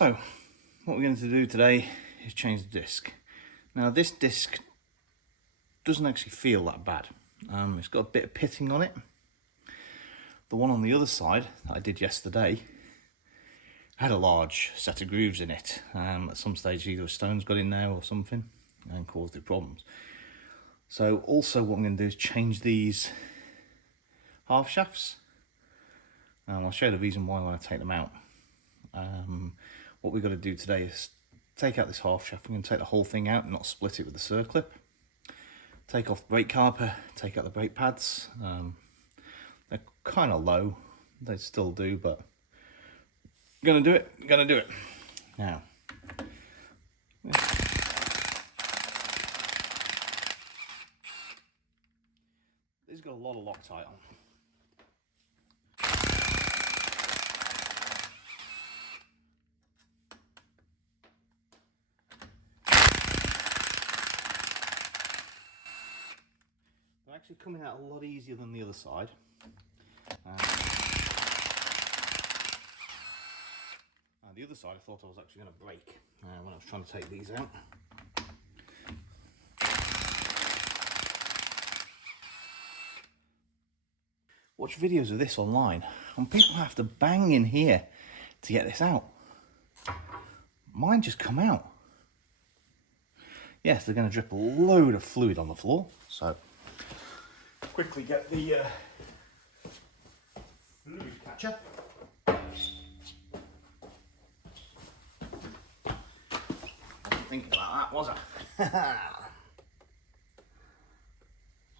So what we're going to do today is change the disc. Now this disc doesn't actually feel that bad. It's got a bit of pitting on it. The one on the other side that I did yesterday had a large set of grooves in it. At some stage either a stone's got in there or something and caused it problems. So also what I'm going to do is change these half shafts. I'll show you the reason why when I take them out. What we've got to do today is take out this half shaft. I'm going to take the whole thing out and not split it with the circlip. Take off the brake caliper, take out the brake pads. They're kind of low, they still do, but gonna do it. Now, this has got a lot of Loctite on. They're actually coming out a lot easier than the other side. The other side I thought I was actually going to break when I was trying to take these out. Watch videos of this online and people have to bang in here to get this out. Mine just come out. Yes, they're going to drip a load of fluid on the floor, so quickly get the fluid catcher. Wasn't thinking about that, was I?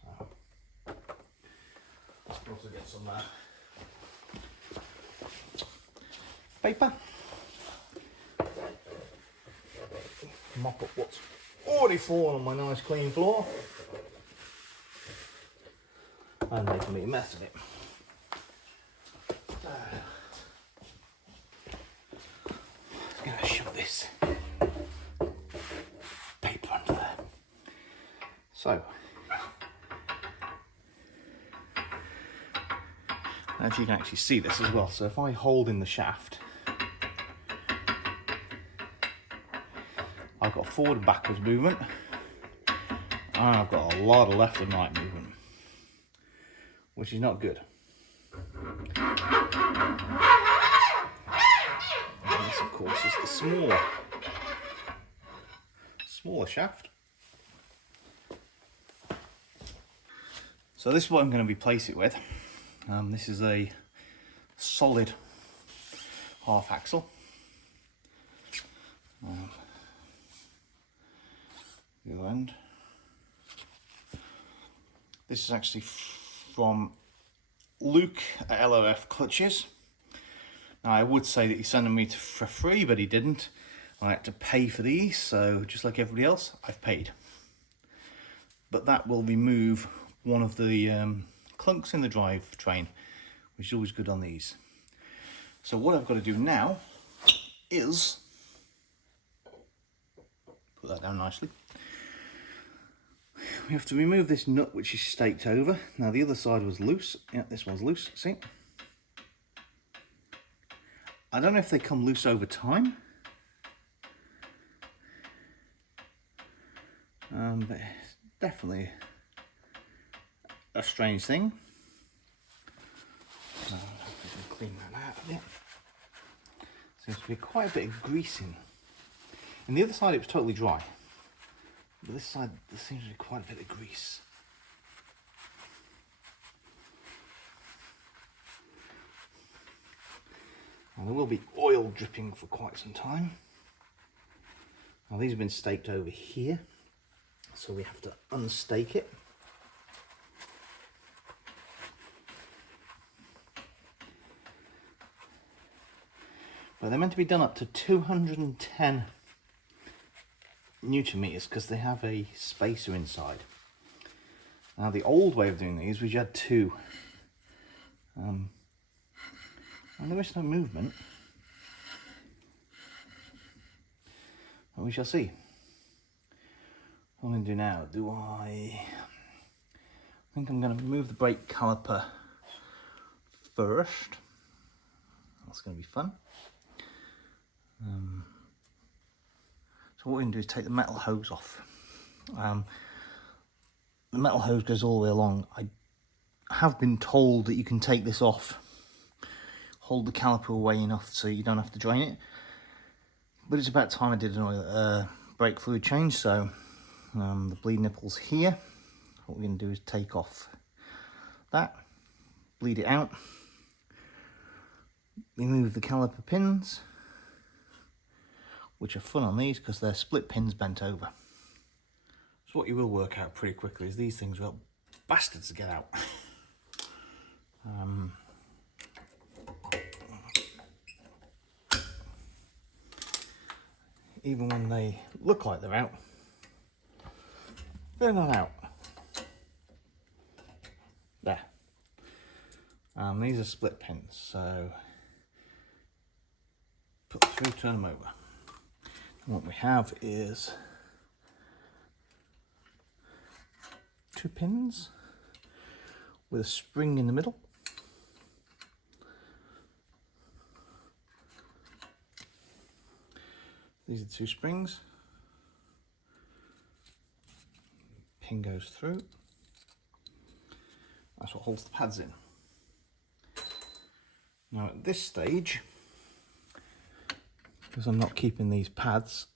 So, also get some paper. Mop up what's already fallen on my nice clean floor and make a mess of it. I'm going to shove this paper under there. So, now if you can actually see this as well, so if I hold in the shaft, I've got forward and backwards movement, and I've got a lot of left and right movement, which is not good. And this, of course, is the smaller shaft. So this is what I'm going to replace it with. This is a solid half axle. The other end. This is actually from Luke at LOF Clutches. Now I would say that he sent them me for free, but he didn't. I had to pay for these, so just like everybody else, I've paid. But that will remove one of the clunks in the drivetrain, which is always good on these. So what I've got to do now is put that down nicely. We have to remove this nut which is staked over. Now the other side was loose. Yeah, this one's loose, see? I don't know if they come loose over time. But it's definitely a strange thing. Clean that out a bit. Seems to be quite a bit of greasing. And the other side it was totally dry. But this side, there seems to be quite a bit of grease. And there will be oil dripping for quite some time. Now these have been staked over here, so we have to unstake it. But they're meant to be done up to 210 Newton meters because they have a spacer inside. Now the old way of doing these was you had two, and there is no movement, but we shall see. What I'm going to do now, I think I'm going to remove the brake caliper first. That's going to be fun. So what we're going to do is take the metal hose off. The metal hose goes all the way along. I have been told that you can take this off, hold the caliper away enough so you don't have to drain it. But it's about time I did an oil, brake fluid change, so the bleed nipple's here. What we're going to do is take off that, bleed it out, remove the caliper pins, which are fun on these because they're split pins bent over. So what you will work out pretty quickly is these things are bastards to get out. Even when they look like they're out, they're not out. There. These are split pins, so put them through, turn them over. And what we have is 2 pins with a spring in the middle. These are 2 springs. Pin goes through. That's what holds the pads in. Now at this stage, because I'm not keeping these pads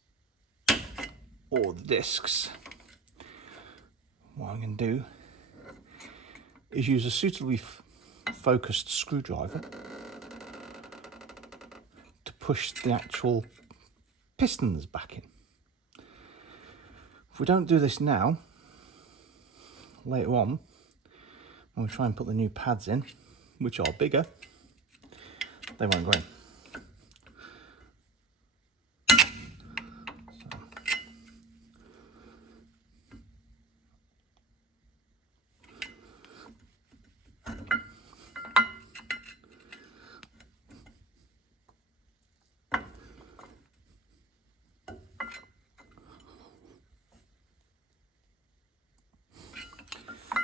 or the discs, what I'm going to do is use a suitably focused screwdriver to push the actual pistons back in. If we don't do this now, later on, when we try and put the new pads in, which are bigger, they won't go in.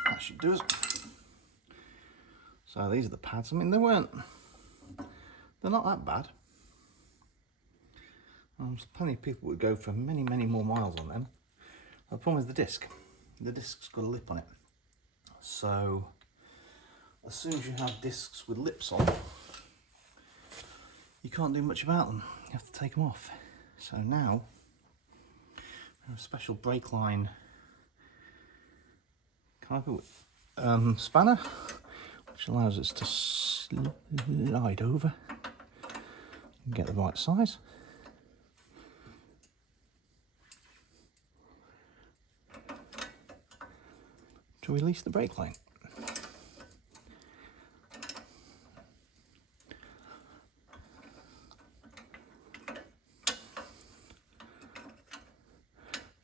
That should do it. So these are the pads. I mean, they're not that bad. There's plenty of people would go for many, many more miles on them. The problem is the disc. The disc's got a lip on it. So as soon as you have discs with lips on, you can't do much about them. You have to take them off. So now we have a special brake line spanner, which allows us to slide over and get the right size. To release the brake line.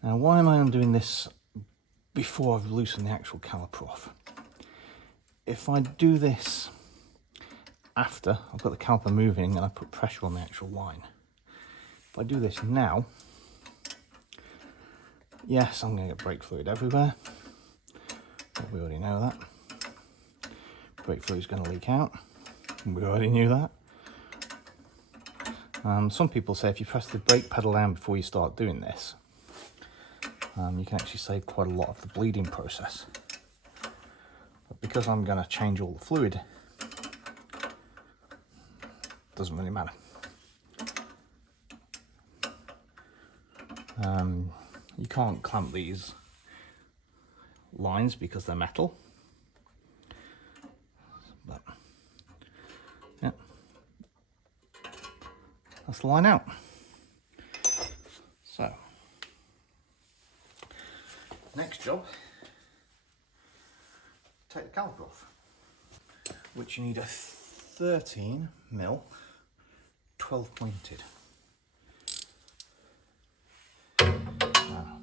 Now, why am I doing this before I've loosened the actual caliper off? If I do this after I've got the caliper moving and I put pressure on the actual line, if I do this now, yes, I'm going to get brake fluid everywhere. But we already know that. Brake fluid's going to leak out. We already knew that. Some people say if you press the brake pedal down before you start doing this, you can actually save quite a lot of the bleeding process. But because I'm going to change all the fluid, it doesn't really matter. You can't clamp these lines because they're metal. But yeah, that's the line out. So next job, take the caliper off, which you need a 13mm 12 pointed. Now,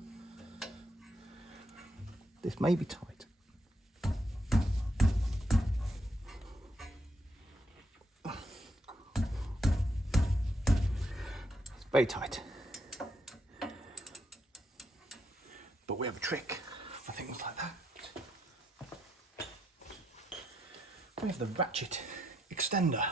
this may be tight. It's very tight. But we have a trick for things like that. We have the ratchet extender.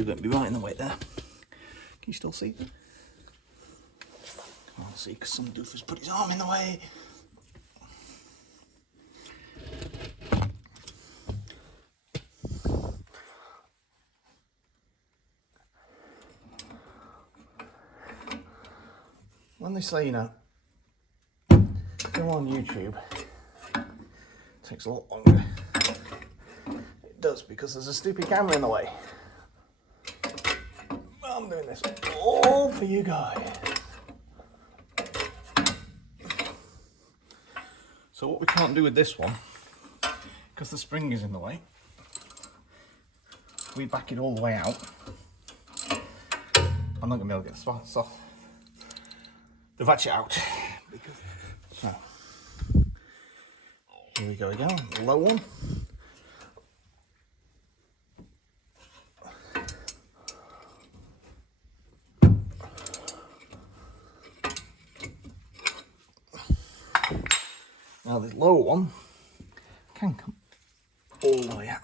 you're going to be right in the way there. Can you still see? Can't see because some doofer's put his arm in the way. When they say, you know, go on YouTube, it takes a lot longer. It does, because there's a stupid camera in the way. I'm doing this all for you guys. So what we can't do with this one, because the spring is in the way, we back it all the way out. I'm not going to be able to get the ratchet out. So, here we go again, the low one. Now this lower one can come all the way out.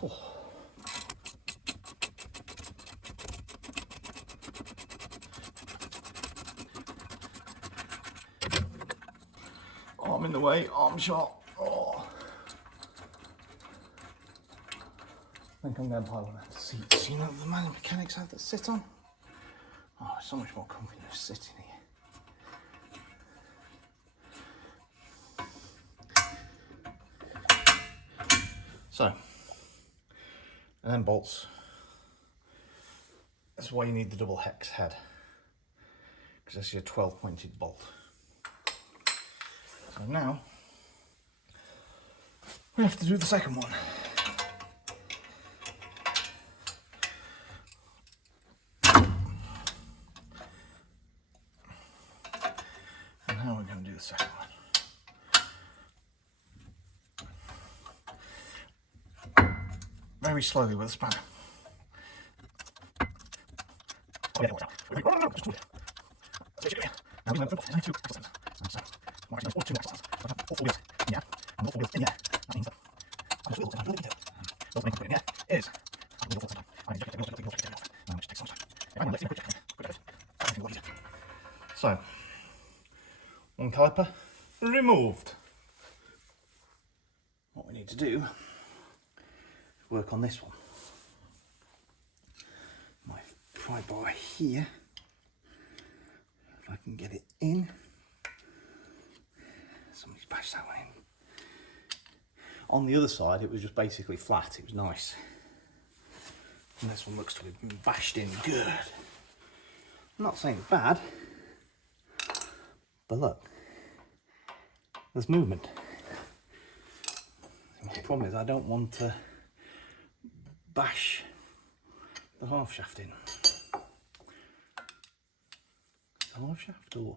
Oh. Arm in the way, arm shot. Oh. I think I'm going to buy one of the seats, you know, the mechanics have to sit on. Oh, it's so much more comfy just sitting here. So, and then bolts. That's why you need the double hex head, because that's your 12 pointed bolt. So now, we have to do the second one. And how are we going to do the second one? Very slowly with a spanner. So, one caliper removed. What we need to do is work on this one. My pry bar here, if I can get it in. Somebody's bashed that one in. On the other side, it was just basically flat. It was nice. And this one looks to have been bashed in good. I'm not saying it's bad, but look, there's movement. The problem is I don't want to bash the half shaft in. The half shaft or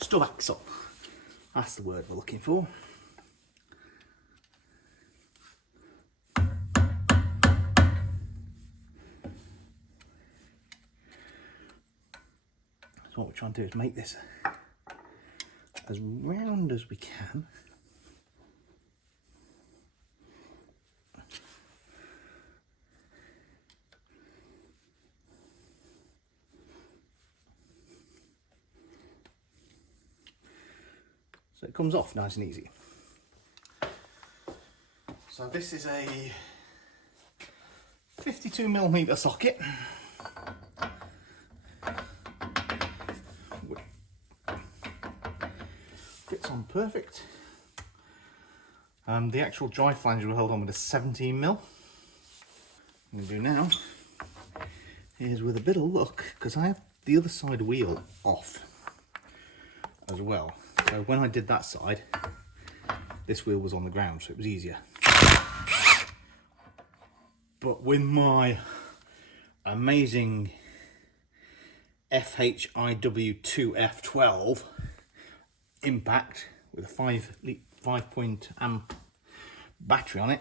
stub axle. That's the word we're looking for. So what we're trying to do is make this as round as we can. So it comes off nice and easy. So this is a 52mm socket. Fits on perfect. The actual drive flange will hold on with a 17mm. What I'm going to do now is, with a bit of luck, because I have the other side wheel off as well. So when I did that side, this wheel was on the ground, so it was easier. But with my amazing FHIW2F12 impact with a 5 point amp battery on it.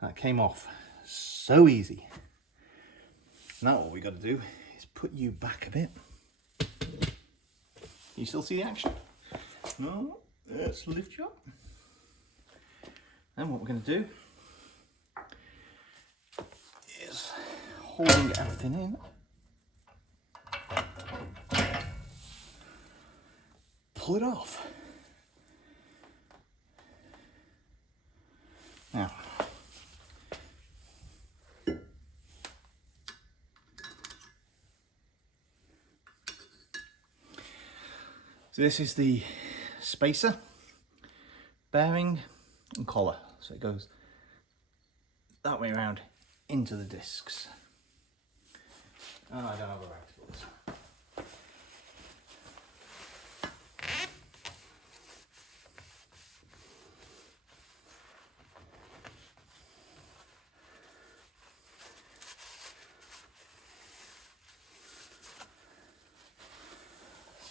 That came off so easy. Now what we got to do is put you back a bit. You still see the action? No, let's lift you up. Then what we're going to do is holding everything in. Pull it off. Now, so this is the spacer, bearing and collar. So it goes that way around into the discs. Oh, I don't have a right to put this.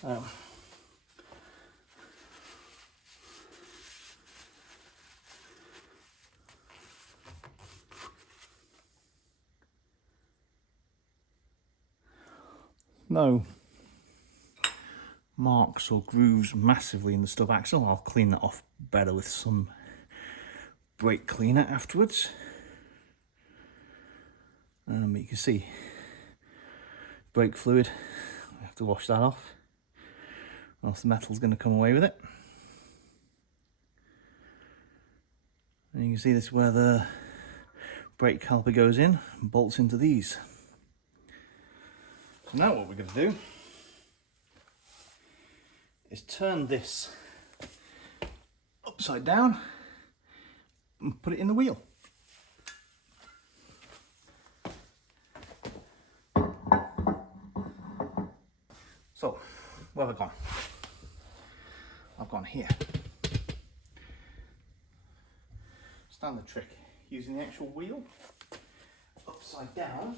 So, no marks or grooves massively in the stub axle. I'll clean that off better with some brake cleaner afterwards. But you can see brake fluid. I have to wash that off, or else the metal's going to come away with it. And you can see this is where the brake caliper goes in and bolts into these. So now what we're going to do is turn this upside down and put it in the wheel. So, where have I gone? I've gone here. Standard trick, using the actual wheel, upside down,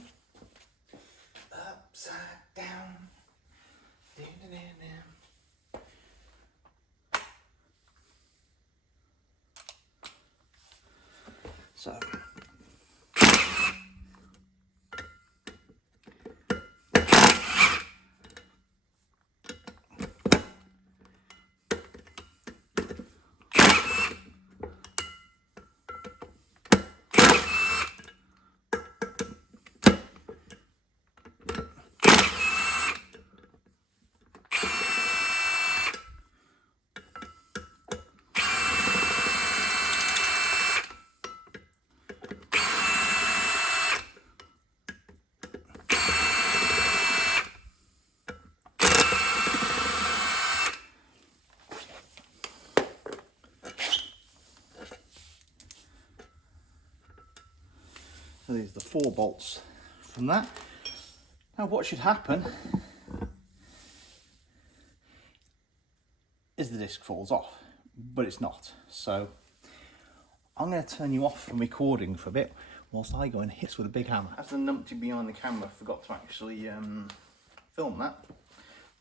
ding, ding, ding, ding. So, so these are the 4 bolts from that. Now what should happen is the disc falls off, but it's not. So I'm going to turn you off from recording for a bit whilst I go and hit with a big hammer. As the numpty behind the camera forgot to actually film that,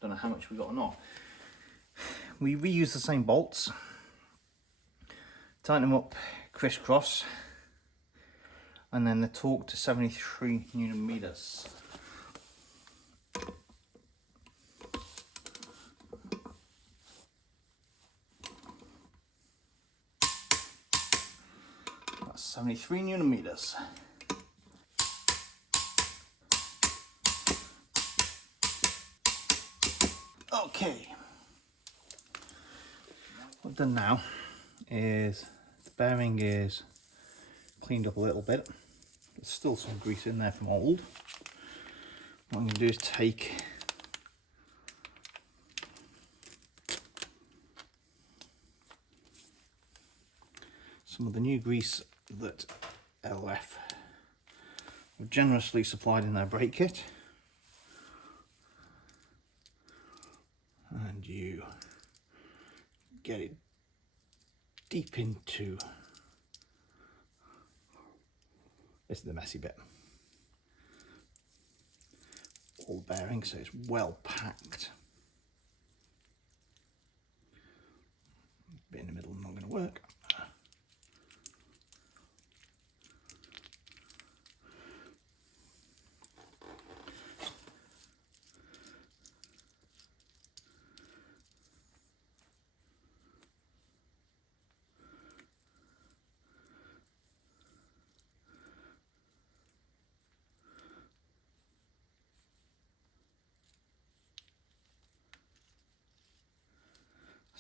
don't know how much we got or not. We reuse the same bolts, tighten them up crisscross, and then they're torqued to 73 Newton meters. That's 73 Newton meters. Okay. What I've done now is the bearing is cleaned up a little bit. There's still some grease in there from old. What I'm going to do is take some of the new grease that LF have generously supplied in their brake kit, and you get it deep into, this is the messy bit, all the bearings, so it's well packed. Bit in the middle not going to work.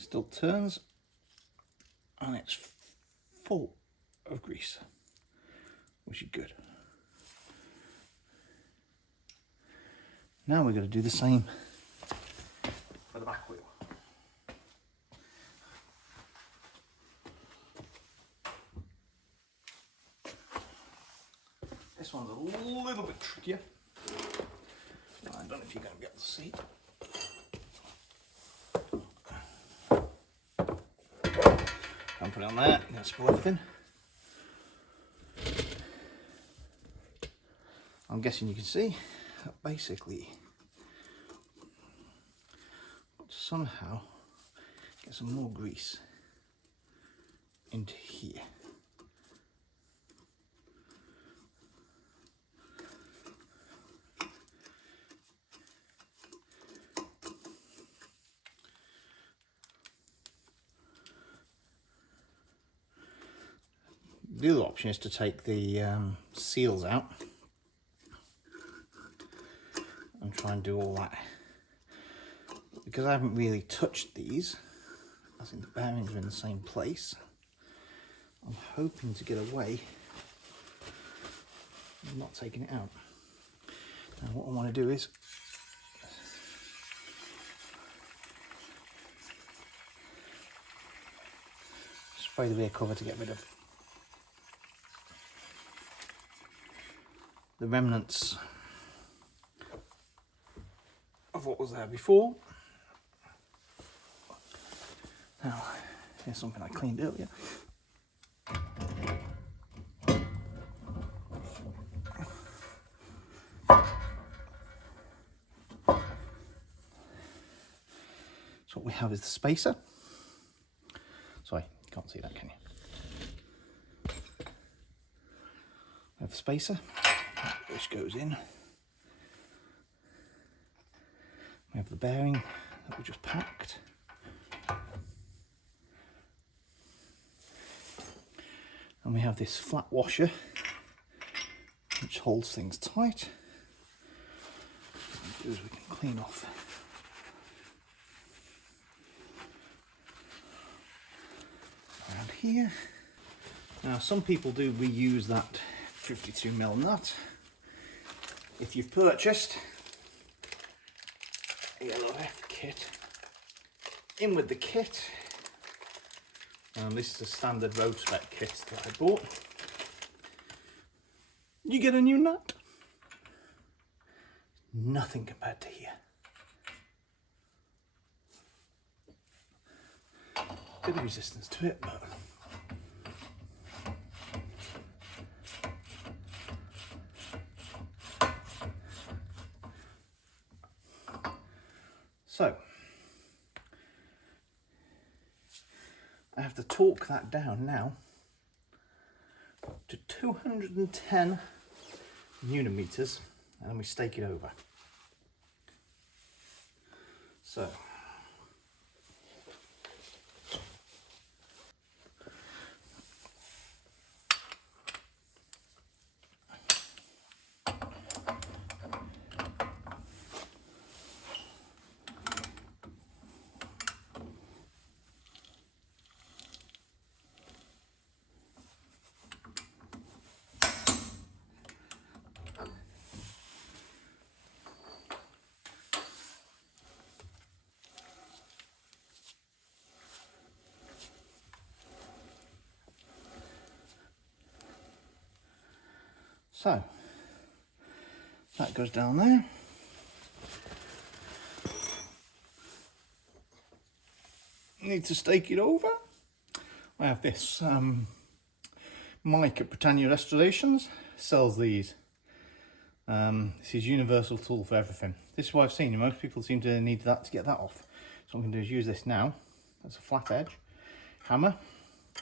Still turns, and it's full of grease, which is good. Now we're going to do the same for the back wheel. This one's a little bit trickier. I don't know if you're going to be able to see. And put it on there, you're going to spill everything. I'm guessing you can see that basically somehow get some more grease into here. The other option is to take the seals out and try and do all that. Because I haven't really touched these, as in the bearings are in the same place, I'm hoping to get away with not taking it out. Now what I want to do is spray the rear cover to get rid of the remnants of what was there before. Now, here's something I cleaned earlier. So what we have is the spacer. Sorry, you can't see that, can you? We have the spacer, which goes in. We have the bearing that we just packed. And we have this flat washer, which holds things tight. What we do is we can clean off around here. Now, some people do reuse that 52mm nut. If you've purchased a LOF kit, in with the kit. This is a standard road spec kit that I bought. You get a new nut. Nothing compared to here. Bit of resistance to it, but so I have to torque that down now to 210 Newton-meters, and we stake it over. So So that goes down there. Need to stake it over. I have this Mike at Britannia Restorations, sells these. This is universal tool for everything. This is what I've seen. Most people seem to need that to get that off. So what I'm going to do is use this now. That's a flat edge hammer.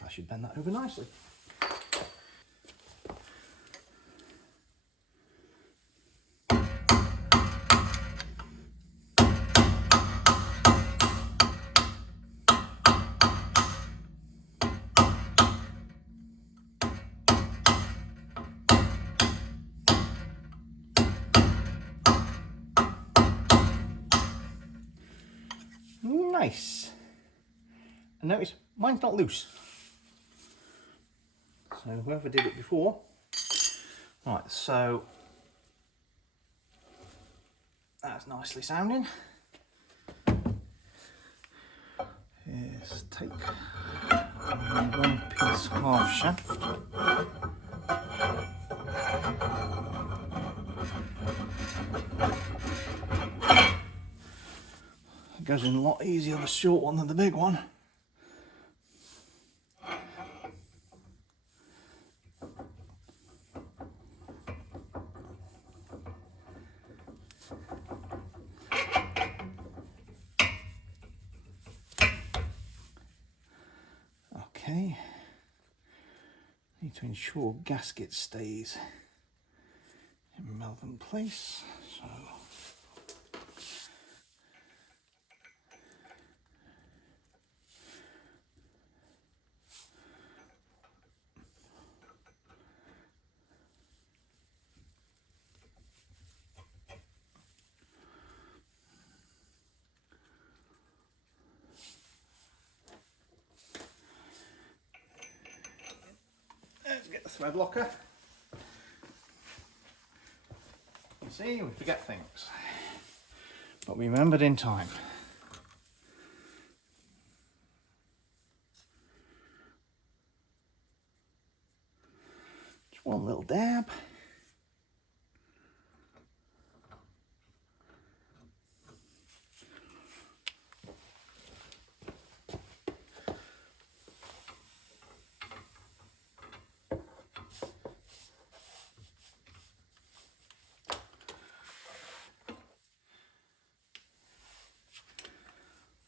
I should bend that over nicely. Nice. And notice, mine's not loose. So whoever did it before. Right, so that's nicely sounding. Here's take one piece half shaft. It goes in a lot easier the short one than the big one. Okay, need to ensure gasket stays in Melbourne place, so let's get the thread locker. You see, we forget things, but we remembered in time. Just one little dab.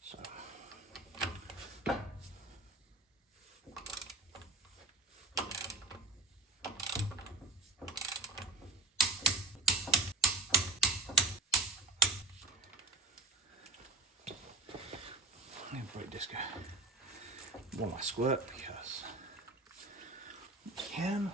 So I'm going to break disco one last squirt because you can.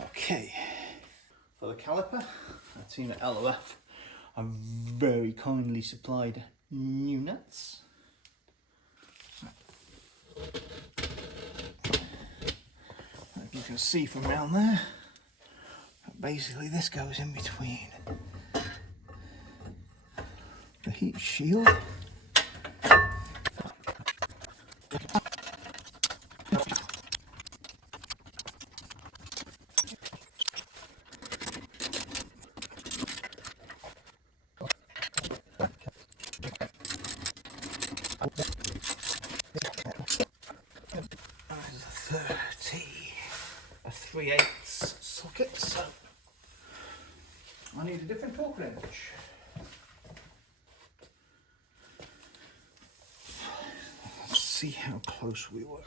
Okay, for the caliper, our team at LOF have very kindly supplied new nuts. As you can see from down there, basically this goes in between the heat shield . There's a 3/8 socket, so I need a different torque wrench. Let's see how close we were.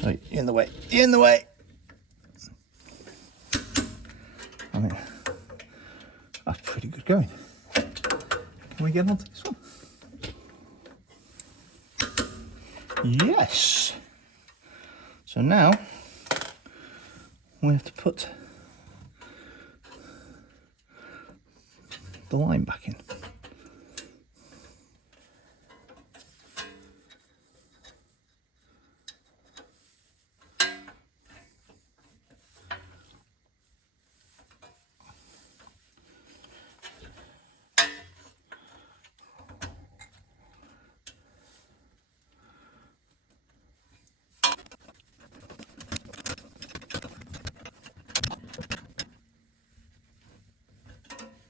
So in the way, in the way. I mean, that's pretty good going. Can we get onto this one? Yes. So now we have to put the line back in.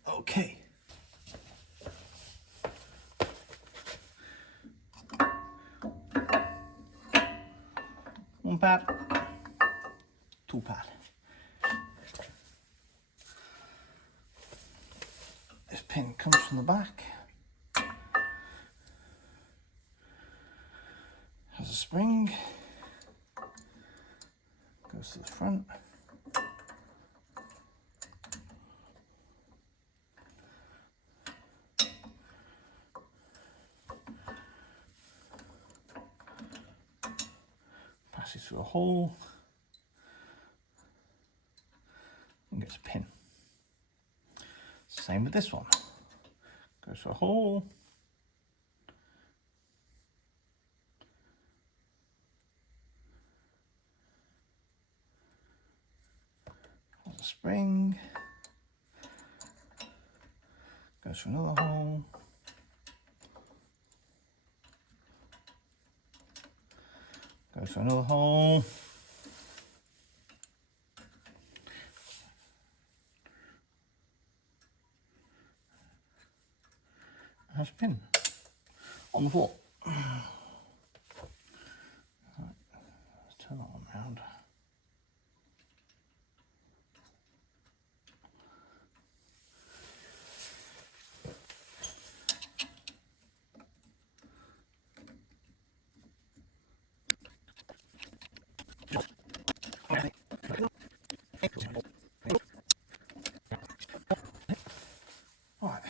Okay. One pad, two pad. This pin comes from the back, has a spring, goes to the front. passes through a hole and gets a pin. Same with this one. Goes through a hole, has a spring, goes through another hole, goes through another hole, and has a pin on the floor. Right, let's turn that one round. Right,